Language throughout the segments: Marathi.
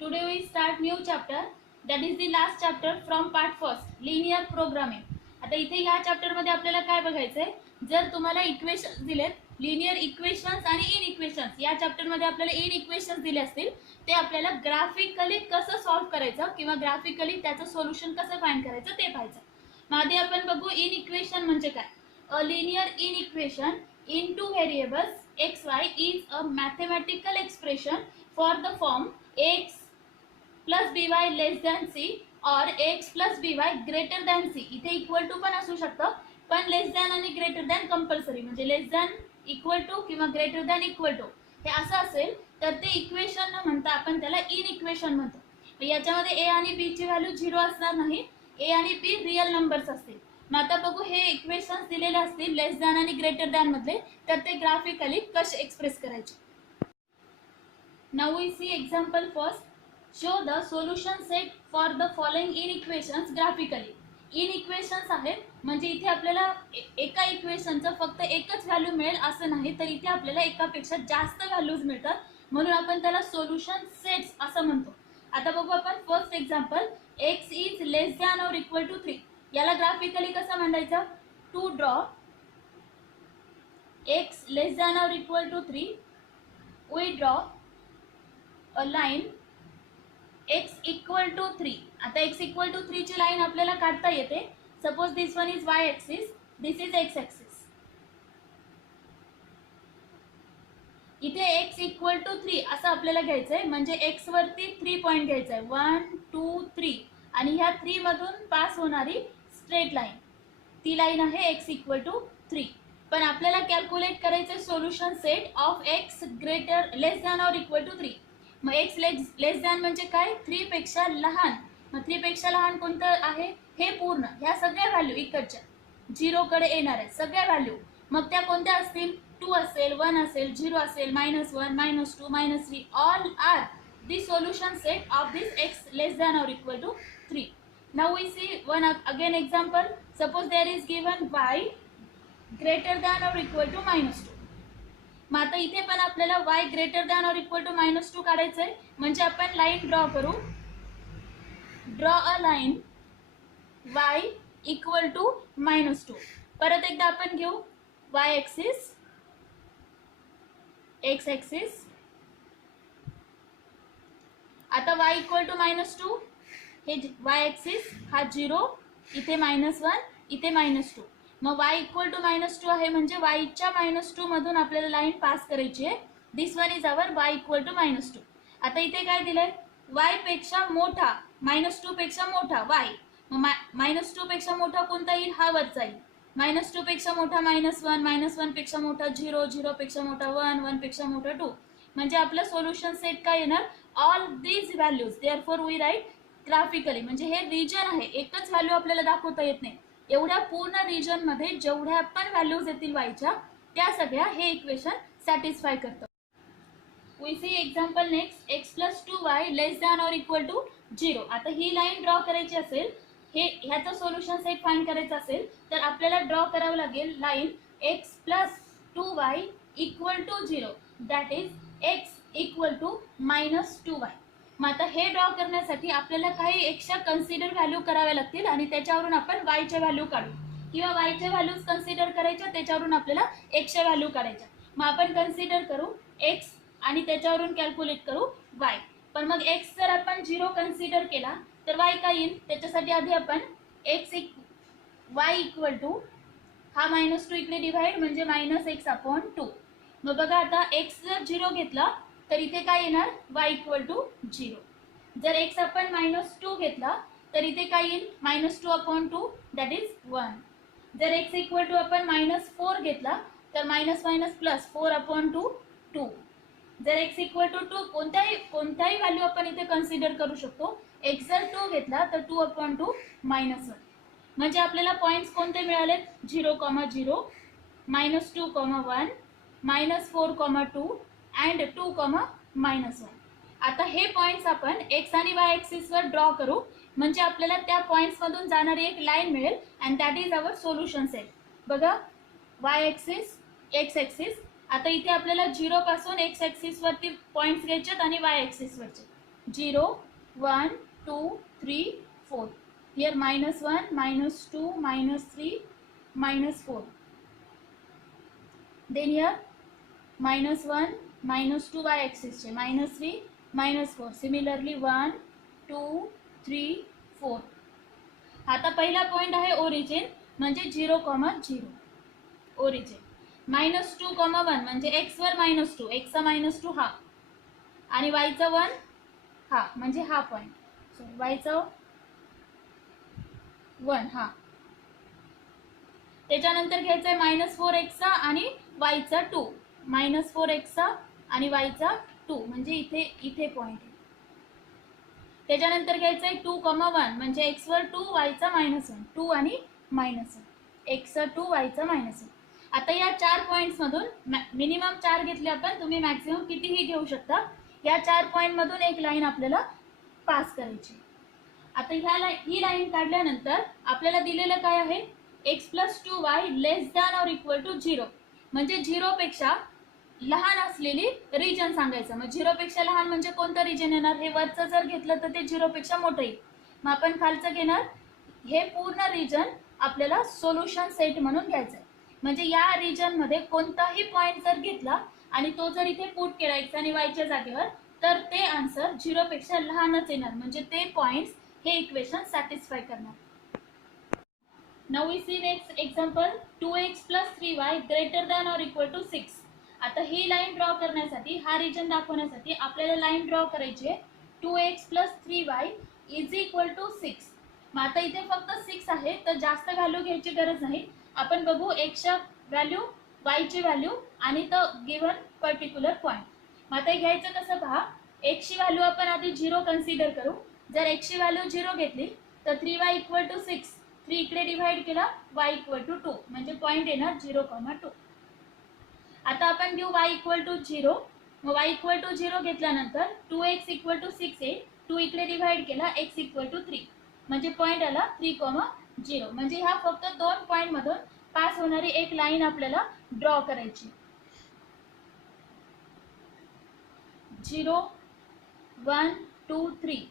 Today we start new chapter, that is the last chapter from part first, linear programming. आता इथे ह्या चॅप्टर मध्ये आपल्याला काय बघायचंय, जर तुम्हाला इक्वेशन्स दिलेत लिनियर इक्वेशन्स आणि इन इक्वेशन्स, या चॅप्टर मध्ये आपल्याला इन इक्वेशन्स दिले असतील ते आपल्याला ग्राफिकली कसं सॉल्व्ह करायचं किंवा ग्राफिकली त्याचं सोल्युशन कसं फाइंड करायचं ते पाहायचं. मग आधी आपण बघू इन इक्वेशन म्हणजे काय. A linear in equation in two variables x y is a mathematical expression for the form x plus by less than c or x plus by greater than c. इथे इक्वल टू पण असू शकतं, पण लेस दॅन आणि ग्रेटर दॅन कंपल्सरी, म्हणजे लेस दॅन इक्वल टू किंवा ग्रेटर दॅन इक्वल टू हे असं असेल तर ते इक्वेशन न म्हणता आपण त्याला इन इक्वेशन म्हणतो. याच्यामध्ये ए आणि बी ची व्हॅल्यू 0 असणार नाही, ए आणि बी रिअल नंबर्स असतील. मग आता बघू हे इक्वेशन्स दिलेले असतील लेस दॅन आणि ग्रेटर दॅन मधले, तर ते ग्राफिकली कसे एक्सप्रेस करायचे. Now we see example first. Show the solution set for the following inequations graphically. Inequations आहेत म्हणजे इथे आपल्याला एका इक्वेशनचं फक्त एकच व्हॅल्यू मिळेल असं नाही, तर इथे आपल्याला एकापेक्षा जास्त व्हॅल्यूज मिळतात, म्हणून आपण त्याला सोल्युशन सेट्स असं म्हणतो. आता बघू आपण first example. X is less than or equal to 3. याला ग्राफिकली कसं मांडायचं. To draw x less than or equal to 3 we draw a line x equal to 3. आता x इक्वल टू 3 ची लाईन आपल्याला काढता येते. Suppose this one is y axis, this is x axis. इथे x इक्वल टू 3 असं आपल्याला घ्यायचंय, म्हणजे x वरती 3 पॉइंट घ्यायचंय 1 2 3, आणि ह्या 3 मधून पास होणारी स्ट्रेट लाईन ती लाईन आहे x इक्वल टू 3. पण आपल्याला कॅल्क्युलेट करायचं solution set of x greater less than or equal to 3. मग एक्स लेस दॅन म्हणजे काय, 3 पेक्षा लहान. मग 3 पेक्षा लहान कोणतं आहे, हे पूर्ण ह्या सगळ्या व्हॅल्यू इकडच्या 0 कडे येणार आहेत सगळ्या व्हॅल्यू. मग त्या कोणत्या असतील, 2 असेल, 1 असेल, 0 असेल, -1 -2 -3, all are the solution set of this x less than or equal to 3. Now we see one again example. Suppose there is given y greater than or equal to -2. मग आता इथे पण आपल्याला y greater than or equal to -2 काढायचंय, म्हणजे आपण लाईन ड्रॉ करू. Draw a line y equal to -2. परत एकदा आपण घेऊ y एक्सिस, x एक्सिस. आता y इक्वल टू -2, हे y एक्सिस हा 0, इथे -1, इथे -2. मग y इक्वल टू -2 आहे म्हणजे y च्या -2 मधून आपल्याला लाईन पास करायची आहे. This one is our y equal to -2. आता इथे काय दिलंय, y पेक्षा मोठा, -2 पेक्षा मोठा y. मग -2 पेक्षा मोठा कोणता येईल, हा वरचा येईल. -2 पेक्षा मोठा -1, -1 पेक्षा मोठा 0, 0 पेक्षा मोठा 1, 1 पेक्षा मोठा 2. म्हणजे आपलं सोल्युशन सेट काय येणार, all these values. Therefore we write graphically, म्हणजे हे रिजन आहे, एकच व्हॅल्यू आपल्याला दाखवता येत नाही. एवढ्या पूर्ण रिजन मध्ये जेवढ्या पण व्हॅल्यूज येतील वायच्या त्या सगळ्या हे इक्वेशन सॅटिस्फाय करतं. We see example next. X plus 2y less than or equal to 0. आता ही लाईन ड्रॉ करायची असेल, हे ह्याचं सोल्युशन सेट फाइंड करायचं असेल तर आपल्याला ड्रॉ करावं लागेल line x plus 2y equal to 0, that is x equal to -2y. मग आता हे ड्रॉ करण्यासाठी आपल्याला काही एक्स्ट्रा कन्सिडर व्हॅल्यू कराव्या लागतील, आणि त्याच्यावरून आपण वायच्या व्हॅल्यू काढू, किंवा वायच्या व्हॅल्यूज कन्सिडर करायच्या, त्याच्यावरून आपल्याला एक्सच्या व्हॅल्यू काढायच्या. मग आपण कन्सिडर करू एक्स आणि त्याच्यावरून कॅल्क्युलेट करू वाय. पण मग एक्स जर आपण 0 कन्सिडर केला तर वाय काय येईल, त्याच्यासाठी आधी आपण वाय इक्वल टू हा -2 इकडे डिवाइड म्हणजे -x/2. मग बघा आता एक्स जर 0 घेतला तर इथे काय येणार, y इक्वल टू 0. जर x आपण -2 घेतला तर इथे काय येईल, -2/2 दॅट इज 1. जर x इक्वल टू आपण -4 घेतला तर -4/2 2. जर x इक्वल टू 2 कोणत्याही व्हॅल्यू आपण इथे कन्सिडर करू शकतो. x जर 2 घेतला तर 2/2 -1. म्हणजे आपल्याला पॉइंट्स कोणते मिळाले, 0, 0, -2, 1, -4, 2 अँड 2, -1. आता हे पॉइंट्स आपण एक्स आणि वाय एक्सिस वर ड्रॉ करू, म्हणजे आपल्याला त्या पॉइंट्स मधून जाणारी एक लाईन मिळेल, and that is our solution set. बघा वाय एक्सिस, एक्स एक्सिस. आता इथे आपल्याला 0 पासून एक्स एक्सिस वरती पॉइंट्स घ्यायचे आणि वाय एक्सिस वरचे. 0 1 2 3 4. Here -1 -2 -3 -4. Then here -1 -2 y axis चे -3 -4. Similarly 1 2 3 4. आता पहिला पॉइंट आहे ओरिजिन म्हणजे 0, 0 ओरिजिन. -2, 1 म्हणजे x वर -2, x चा -2 हा आणि y चा 1 हा म्हणजे हा पॉइंट. सॉरी y चा 1 हा. त्याच्यानंतर घ्यायचा आहे -4x चा आणि y चा 2. -4x चा आणि y चा 2 म्हणजे इथे पॉइंट आहे. त्याच्यानंतर घ्यायचं आहे 2, 1 म्हणजे x वर 2 y चा -1. 2 आणि -1 x चा 2 y चा -1. आता या 4 पॉइंट्स मधून मिनिमम 4 घेतले आपण, तुम्ही मॅक्सिमम कितीही घेऊ शकता. या 4 पॉइंट मधून एक लाईन आपल्याला पास करायची. आता ही लाईन काढल्यानंतर आपल्याला दिलेलं काय आहे, x + 2y <= 0 म्हणजे 0 पेक्षा लहान असलेली रिजन सांगायचं. मग 0 पेक्षा लहान म्हणजे कोणतं रिजन येणार, हे वरचं जर घेतलं तर ते 0 पेक्षा मोठं येईल. मग आपण खालचं घेणार. हे पूर्ण रिजन आपल्याला सोल्युशन सेट म्हणून घ्यायचं आहे. म्हणजे या रिजन मध्ये कोणताही पॉइंट जर घेतला आणि तो जर इथे पुट केला x आणि y च्या जागेवर, तर ते आन्सर 0 पेक्षा लहानच येणार. म्हणजे ते पॉइंट्स हे इक्वेशन सॅटिस्फाय करणार. Now we see next example 2x + 3y > 6. आता ही लाईन ड्रॉ करण्यासाठी, हा रिजन दाखवण्यासाठी आपल्याला लाईन ड्रॉ करायची आहे. 2x + 3y = 6. मग आता इथे फक्त 6 आहे तर जास्त व्हॅल्यू घ्यायची गरज नाही. आपण बघू x ची व्हॅल्यू, y ची व्हॅल्यू आणि द गिवन पर्टिक्युलर पॉइंट. मग आता घ्यायचं कसं पहा. x ची व्हॅल्यू आपण आधी 0 कन्सिडर करू. जर x ची व्हॅल्यू 0 घेतली तर 3y = 6. 3 इकडे डिवाइड केला, y = 2 म्हणजे पॉइंट येणार 0, 2. आता आपण घेऊ y = 0. मग y = 0 घेतल्यानंतर 2x = 6 आहे. 2 इकडे डिवाइड केला, x = 3 म्हणजे पॉइंट आला 3, 0. म्हणजे ह्या फक्त 2 पॉइंट मधून पास होणारी एक लाईन आपल्याला ड्रॉ करायची. 0 1 2 3.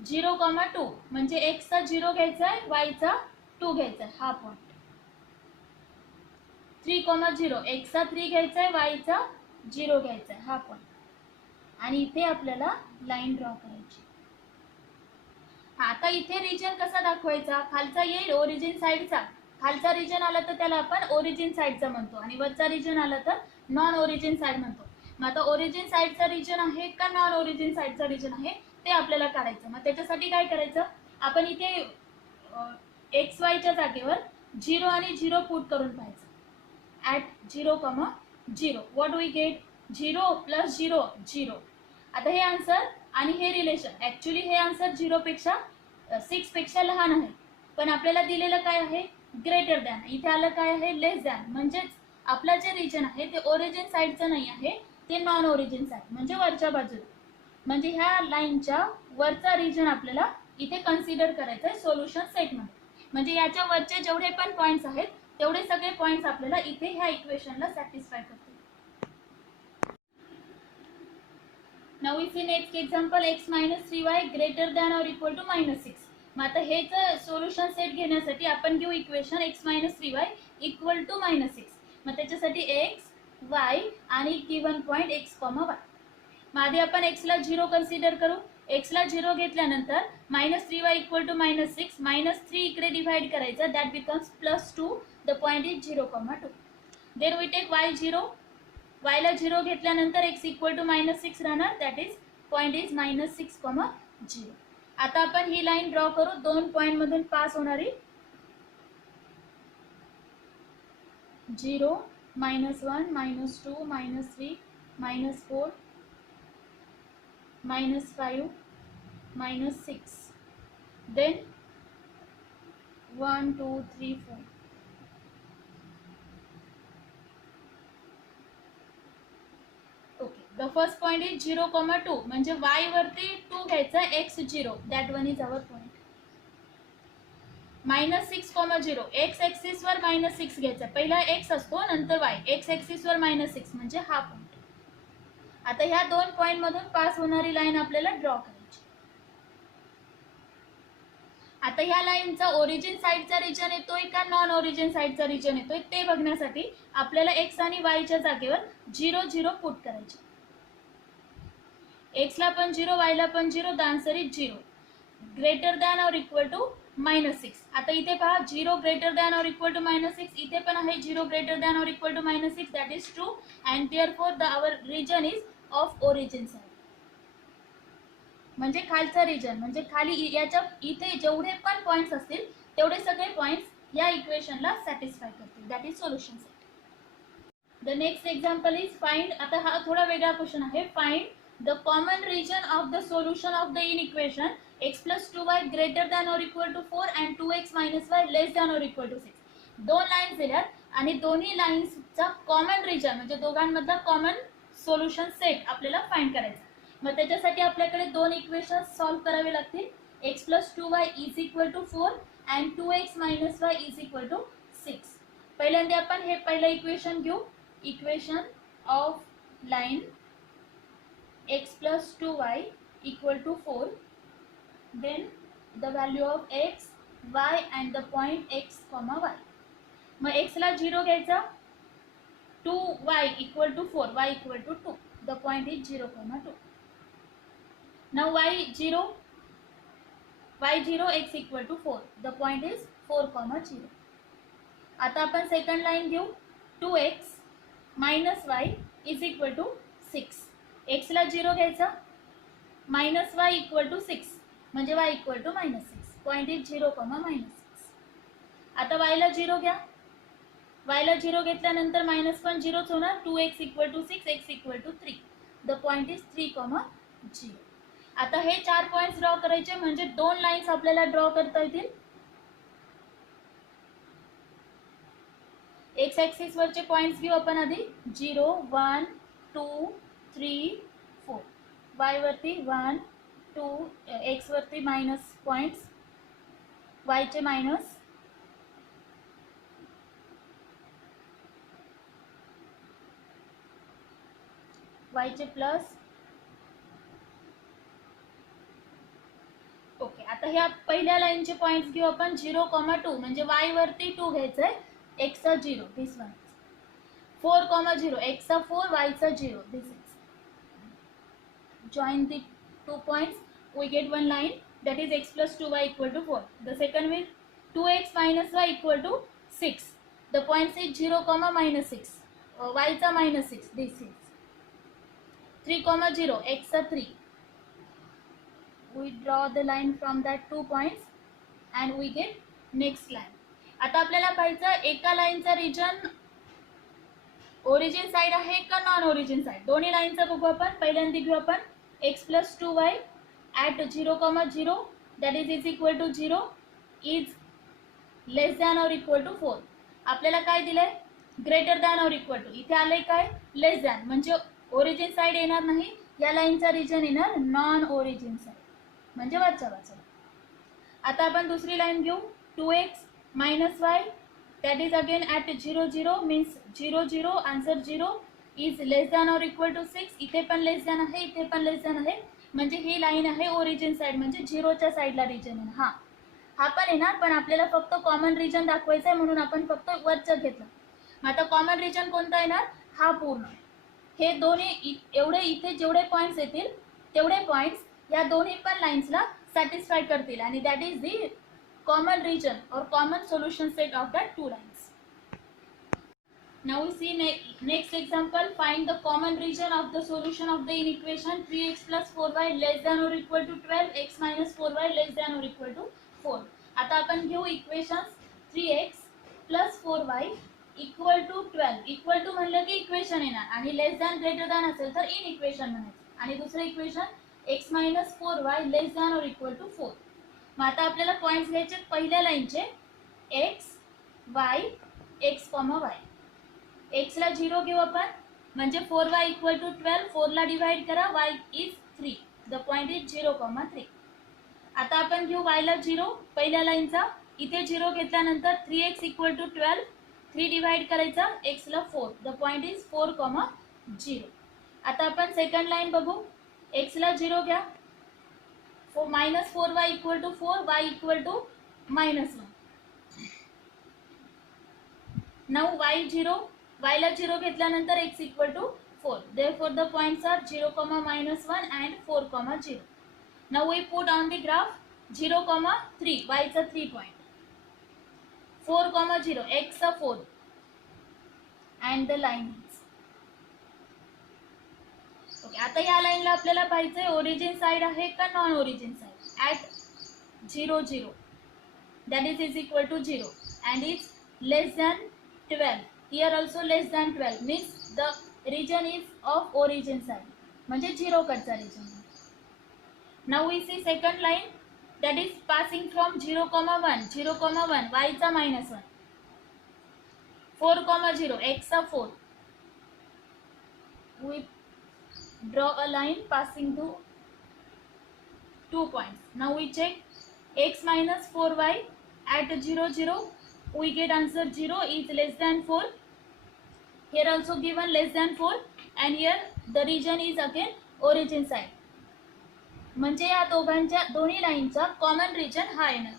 0, 2 म्हणजे x चा 0 घ्यायचा आहे, y चा 2 घ्यायचा आहे, हा पॉइंट. 3, 0 x चा 3 घ्यायचा आहे, y चा 0 घ्यायचा आहे, हा पॉइंट. आणि इथे आपल्याला लाईन ड्रॉ करायची. आता इथे रिजन कसा दाखवायचा, खालचा येईल ओरिजिन साइडचा. खालचा रिजन आला तर त्याला आपण ओरिजिन साइडचा म्हणतो आणि वरचा रिजन आला तर नॉन ओरिजिन साइड म्हणतो. मग आता ओरिजिन साइडचा रिजन आहे का नॉन ओरिजिन साइडचा रिजन आहे ते आपल्याला काढायचं. मग त्याच्यासाठी काय करायचं, आपण इथे एक्स वायच्या जागेवर 0 आणि 0 पुट करून पाहायचं. At 0, 0 what we get, 0 + 0 0. आता हे आन्सर आणि हे रिलेशन, ॲक्च्युली हे आन्सर 0 पेक्षा 6 पेक्षा लहान आहे, पण आपल्याला दिलेलं काय आहे, ग्रेटर दॅन. इथे आलं काय आहे, लेस दॅन. म्हणजेच आपलं जे रिजन आहे ते ओरिजिन साइडचं नाही आहे, ते नॉन ओरिजिन साइड म्हणजे वरच्या बाजूला. म्हणजे ह्या लाईनच्या वरचा रिजन आपल्याला इथे कन्सिडर करायचं आहे सोल्युशन सेटमध्ये. म्हणजे याच्या वरचे जेवढे पण पॉइंट्स आहेत तेवढे सगळे पॉइंट्स आपल्याला इथे ह्या इक्वेशनला सॅटिस्फाय करतील. Now we see next example x - 3y > -6. मग आता हेच सोल्युशन सेट घेण्यासाठी आपण घेऊ इक्वेशन x - 3y = -6. मग त्याच्यासाठी x, y आणि गिवन पॉइंट x, y. मग आधी आपण x ला 0 कन्सिडर करू. x ला 0 घेतल्यानंतर -3y = -6. -3 इकडे डिवाइड करायचं, that becomes +2. The point is 0, 2. Then we take y 0. y ला 0 घेतल्यानंतर x = -6 राहणार, दॅट इज पॉइंट इज -6, 0. आता आपण ही लाईन ड्रॉ करू 2 पॉइंट मधून पास होणारी. 0 -1 -2 -3 -4 -5 -6. Then 1 2 3 4. The first point is 0, 2 म्हणजे y वरती 2 घ्यायचा, x 0, that one is our point. -6, 0 x axis वर -6 घ्यायचा. पहिला x असतो नंतर y, x ऍक्सिस वर -6 म्हणजे हा पॉइंट. आता ह्या दोन पॉइंट मधून पास होणारी लाईन आपल्याला ड्रॉ करायची. आता ह्या लाईनचा ओरिजिन साइडचा रिजन येतोय का नॉन ओरिजिन साइडचा रिजन येतोय ते बघण्यासाठी आपल्याला एक्स आणि वायच्या जागेवर 0 0 पुट करायचे. एक्सला पण 0 वायला पण 0, the answer is 0. Greater than or equal to -6. आता इथे पहा 0 greater than or equal to -6, इथे पण आहे 0 greater than or equal to -6. That is true and therefore our region is of origin side. म्हणजे खालचा रिजन म्हणजे खाली याच्या इथे जेवढे पण पॉइंट्स असतील तेवढे सगळे पॉइंट्स या इक्वेशनला सॅटिस्फाय करतील. That is solution set. The next example is find. आता हा थोडा वेगळा क्वेश्चन आहे. Find the common region of the solution of the in equation x plus 2y greater than or equal to 4 and 2x minus y less than or equal to 6. दोन लाईन्स दिल्यात आणि दोन्ही लाईन्सचा कॉमन रिजन म्हणजे दोघांमधला कॉमन सोल्युशन सेट आपल्याला फाइंड करायचा. मग त्याच्यासाठी आपल्याकडे दोन इक्वेशन सॉल्व करावे लागतील. x plus 2y is equal to 4 and 2x minus y is equal to 6. पहिल्यांदा आपण हे पहिलं इक्वेशन घेऊ. Equation of line x plus 2y equal to 4, then the value of x, y and the point x, y. मग x ला 0 घ्यायचा, 2y equal to 4, y equal to 2. The point is 0, 2. Now y 0, x equal to 4. The point is 4, 0. आता आपण सेकंड लाईन घेऊ. 2x minus y is equal to 6. x ला 0 घ्यायचा, मायनस y इक्वल टू 6 म्हणजे y equal to -6. Point is 0, -6. आता y ला 0 घ्या. y ला 0 घेतल्यानंतर मायनस पण 0च होणार. 2x equal to 6, x equal to 3. The point is 3, 0. आता हे 4 पॉइंट्स ड्रॉ करायचे म्हणजे दोन लाईन्स आपल्याला ड्रॉ करता येतील. एक्स ऍक्सिस वरचे पॉइंट्स घेऊ आपण आधी. 0, 1, 2, 3, 4. y वरती 1, 2, x वरती मायनस पॉइंट्स, y चे मायनस, y चे प्लस. ओके. आता ह्या पहिल्या लाईनचे पॉइंट्स घेऊ आपण. 0, 2 म्हणजे y वरती 2 घ्यायचंय, x चा 0, दिस वन. 4, 0 x चा 4, y चा 0, दिस is. Join the 2 points, we get one line, that is x plus 2y equal to 4. The second will 2x minus y equal to 6. The point is 0, -6. Y चा -6, this is. 3, 0 x चा 3. We draw the line from that 2 points and we get next line. आता आपल्याला पाहायचं एका लाईनचा रिजन ओरिजिन साइड आहे का नॉन ओरिजिन साइड. दोन्ही लाईनचा बघू आपण. पहिल्यांदा घेऊ आपण x plus 2y at 0, 0 that is equal to 0 is less than or equal to 4. आपल्याला काय दिलंय, greater than or equal to. इथे आलंय काय, लेस दॅन, म्हणजे ओरिजिन साइड येणार नाही. या लाईनचा रिजन येणार नॉन ओरिजिन साइड म्हणजे वरच्या बाजूला. आता आपण दुसरी लाईन घेऊ. 2x minus y that is again at 0, 0 means 0, 0 answer 0 is less than or equal to 6. इथे पण लेस दॅन आहे, इथे पण लेस दॅन आहे, म्हणजे ही लाईन आहे ओरिजिन साइड म्हणजे 0च्या साइडला रिजन आहे. हा पण येणार, पण आपल्याला फक्त कॉमन रिजन दाखवायचा आहे म्हणून आपण फक्त वरचं घेतलं. आता कॉमन रिजन कोणता येणार, हा पूर्ण. हे दोन्ही एवढे इथे जेवढे पॉइंट्स येतील तेवढे पॉइंट्स या दोन्ही पण लाईन्सला सॅटिस्फाय करतील आणि that is the common region or common solution set of that two lines. Now we see next example. Find the common region of the solution of the in equation 3x plus 4y less than or equal to 12, x minus 4y less than or equal to 4. आता आपण घेऊ equations. 3x plus 4y equal to 12. Equal to म्हणलं की इक्वेशन येणार आणि लेस दॅन ग्रेटर दॅन असेल तर इन इक्वेशन म्हणायचं. आणि दुसरं equation x minus 4y less than or equal to 4. मग आता आपल्याला पॉइंट्स घ्यायचे पहिल्या लाईनचे x, y, x, y. x ला 0 घेऊ आपण म्हणजे 4y इक्वल टू 12. 4 ला डिवाइड करा, y is 3. The point is 0, 3. आता आपण घेऊ y ला 0 पहिल्या लाईनचा. इथे 0 घेतल्यानंतर 3x इक्वल टू 12. 3 डिवाइड करायचा, x ला 4. The point is 4, 0. आता आपण सेकंड लाईन बघू. एक्सला 0 घ्या, -4y equal to 4, y equal to -1. Now y 0, y ला 0 घेतल्यानंतर x equal to 4. Therefore the points are 0, -1 and 4, 0. Now we put on the graph 0, 3, y चा 3 point, 4, 0, x चा 4, and the line is. Okay, आता या लाईनला आपल्याला पाहिजे ओरिजिन साइड आहे का non origin side. At 0, 0 that is equal to 0 and is less than 12. Here also less than 12 means the region is of origin side, म्हणजे 0 कडचा region. Now we see second line that is passing from 0, 1, 0, 1, y चा -1, 4, 0, x चा 4. We draw a line passing to 2 points. Now we check x minus 4y at 0, 0. We get answer 0 is less than 4. Here also given less than 4 and here the region is again origin side. म्हणजे या दोन्ही लाईनचा कॉमन रिजन हा येणार.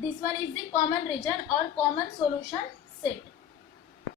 This one is the common region or common solution set.